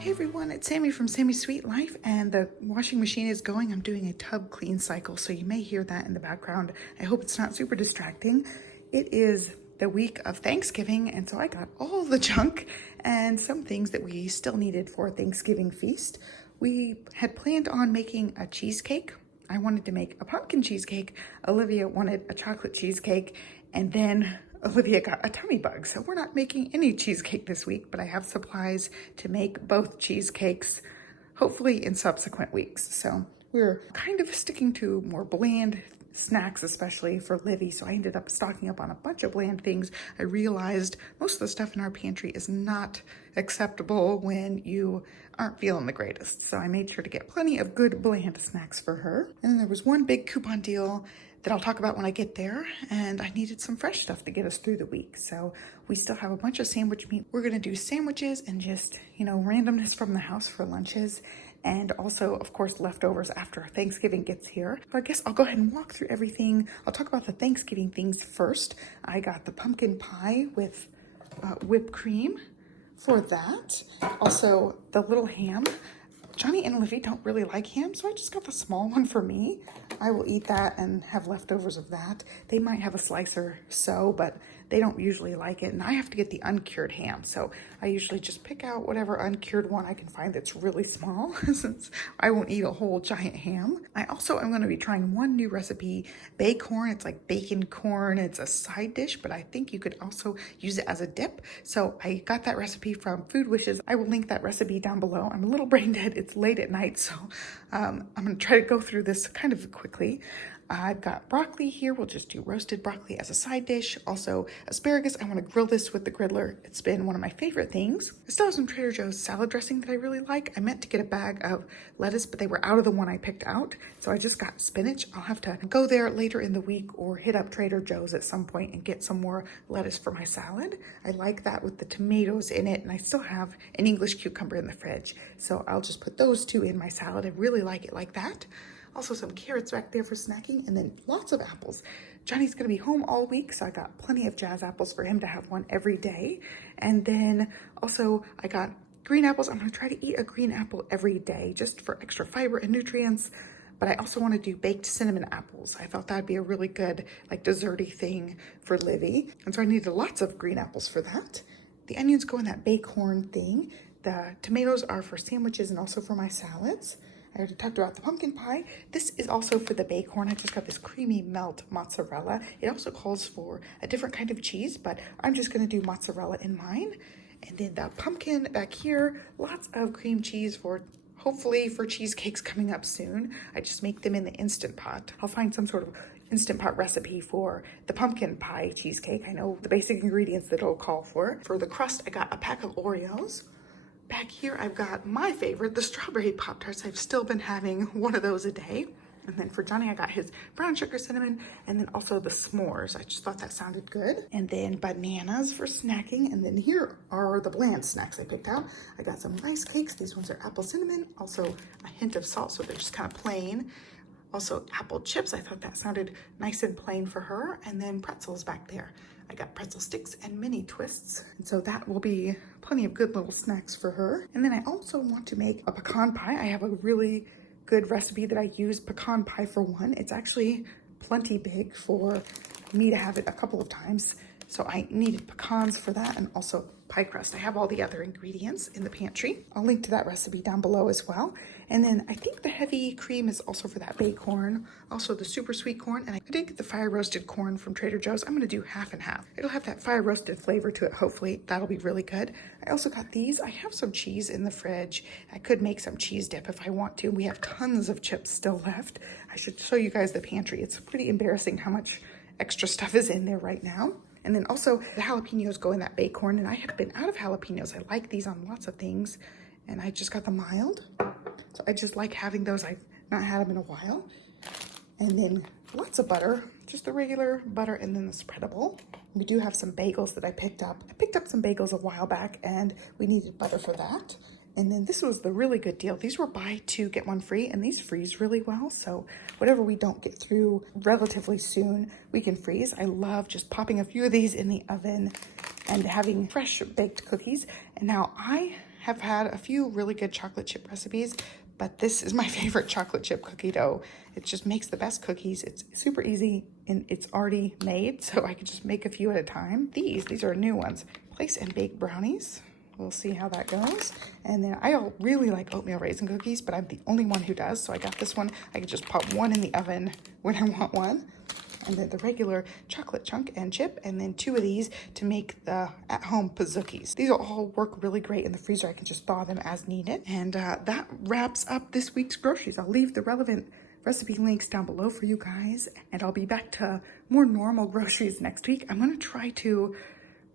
Hey everyone, it's Sammy from Sammy's Sweet Life, and the washing machine is going. I'm doing a tub clean cycle, so you may hear that in the background. I hope it's not super distracting. It is the week of Thanksgiving, and so I got all the junk and some things that we still needed for Thanksgiving feast. We had planned on making a cheesecake. I wanted to make a pumpkin cheesecake. Olivia wanted a chocolate cheesecake, and then Olivia got a tummy bug, so we're not making any cheesecake this week, but I have supplies to make both cheesecakes, hopefully in subsequent weeks. So we're kind of sticking to more bland snacks, especially for Livy, so I ended up stocking up on a bunch of bland things. I realized most of the stuff in our pantry is not acceptable when you aren't feeling the greatest, so I made sure to get plenty of good bland snacks for her. And then there was one big coupon deal that I'll talk about when I get there, and I needed some fresh stuff to get us through the week. So we still have a bunch of sandwich meat. We're gonna do sandwiches and just, randomness from the house for lunches, and also, of course, leftovers after Thanksgiving gets here. So I guess I'll go ahead and walk through everything. I'll talk about the Thanksgiving things first. I got the pumpkin pie with whipped cream for that. Also, the little ham. Johnny and Olivia don't really like ham, so I just got the small one for me. I will eat that and have leftovers of that. They might have a slice or so, but they don't usually like it. And I have to get the uncured ham, so I usually just pick out whatever uncured one I can find that's really small, since I won't eat a whole giant ham. I also am going to be trying one new recipe, corn. It's like bacon corn. It's a side dish, but I think you could also use it as a dip. So I got that recipe from Food Wishes. I will link that recipe down below. I'm a little brain dead. It's late at night, so I'm going to try to go through this kind of quickly. I've got broccoli here. We'll just do roasted broccoli as a side dish. Also asparagus. I want to grill this with the griddler. It's been one of my favorite things. I still have some Trader Joe's salad dressing that I really like. I meant to get a bag of lettuce, but they were out of the one I picked out. So I just got spinach. I'll have to go there later in the week or hit up Trader Joe's at some point and get some more lettuce for my salad. I like that with the tomatoes in it, and I still have an English cucumber in the fridge. So I'll just put those two in my salad. I really like it like that. Also some carrots back there for snacking, and then lots of apples. Johnny's gonna be home all week, so I got plenty of jazz apples for him to have one every day. And then also I got green apples. I'm gonna try to eat a green apple every day just for extra fiber and nutrients. But I also want to do baked cinnamon apples. I thought that'd be a really good, like, desserty thing for Livy. And so I needed lots of green apples for that. The onions go in that bacon thing. The tomatoes are for sandwiches and also for my salads. I already talked about the pumpkin pie. This is also for the bacon. I just got this creamy melt mozzarella. It also calls for a different kind of cheese, but I'm just gonna do mozzarella in mine. And then the pumpkin back here, lots of cream cheese for, hopefully, for cheesecakes coming up soon. I just make them in the Instant Pot. I'll find some sort of Instant Pot recipe for the pumpkin pie cheesecake. I know the basic ingredients that it'll call for. For the crust, I got a pack of Oreos. Back here, I've got my favorite, the strawberry Pop-Tarts. I've still been having one of those a day. And then for Johnny, I got his brown sugar cinnamon, and then also the s'mores. I just thought that sounded good. And then bananas for snacking. And then here are the bland snacks I picked out. I got some rice cakes. These ones are apple cinnamon. Also a hint of salt, so they're just kind of plain. Also apple chips. I thought that sounded nice and plain for her. And then pretzels back there. I got pretzel sticks and mini twists. And so that will be plenty of good little snacks for her. And then I also want to make a pecan pie. I have a really good recipe that I use pecan pie for one. It's actually plenty big for me to have it a couple of times. So I needed pecans for that, and also pie crust. I have all the other ingredients in the pantry. I'll link to that recipe down below as well. And then I think the heavy cream is also for that bacon, also the super sweet corn. And I did get the fire roasted corn from Trader Joe's. I'm gonna do half and half. It'll have that fire roasted flavor to it, hopefully. That'll be really good. I also got these. I have some cheese in the fridge. I could make some cheese dip if I want to. We have tons of chips still left. I should show you guys the pantry. It's pretty embarrassing how much extra stuff is in there right now. And then also the jalapenos go in that bacon, and I have been out of jalapenos. I like these on lots of things, and I just got the mild. So I just like having those. I've not had them in a while. And then lots of butter, just the regular butter, and then the spreadable. We do have some bagels that I picked up. I picked up some bagels a while back, and we needed butter for that. And then this was the really good deal. These were buy two, get one free, and these freeze really well. So whatever we don't get through relatively soon, we can freeze. I love just popping a few of these in the oven and having fresh baked cookies. And now I have had a few really good chocolate chip recipes, but this is my favorite chocolate chip cookie dough. It just makes the best cookies. It's super easy and it's already made, so I can just make a few at a time. These are new ones. Place and bake brownies. We'll see how that goes. And then I really like oatmeal raisin cookies, but I'm the only one who does, so I got this one. I can just pop one in the oven when I want one. And then the regular chocolate chunk and chip, and then 2 of these to make the at-home pazookies. These will all work really great in the freezer. I can just thaw them as needed. And that wraps up this week's groceries. I'll leave the relevant recipe links down below for you guys, and I'll be back to more normal groceries next week. I'm gonna try to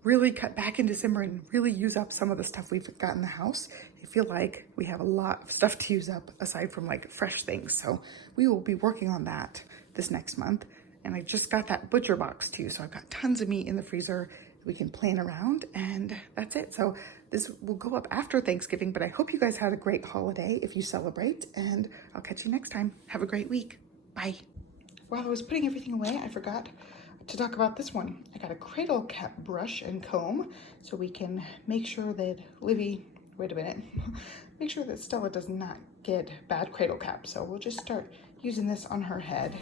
really cut back in December and really use up some of the stuff we've got in the house. I feel like we have a lot of stuff to use up aside from like fresh things. So we will be working on that this next month. And I just got that butcher box too. So I've got tons of meat in the freezer we can plan around, and that's it. So this will go up after Thanksgiving, but I hope you guys had a great holiday if you celebrate, and I'll catch you next time. Have a great week. Bye. While I was putting everything away, I forgot to talk about this one. I got a cradle cap brush and comb so we can make sure that wait a minute, make sure that Stella does not get bad cradle cap. So we'll just start using this on her head.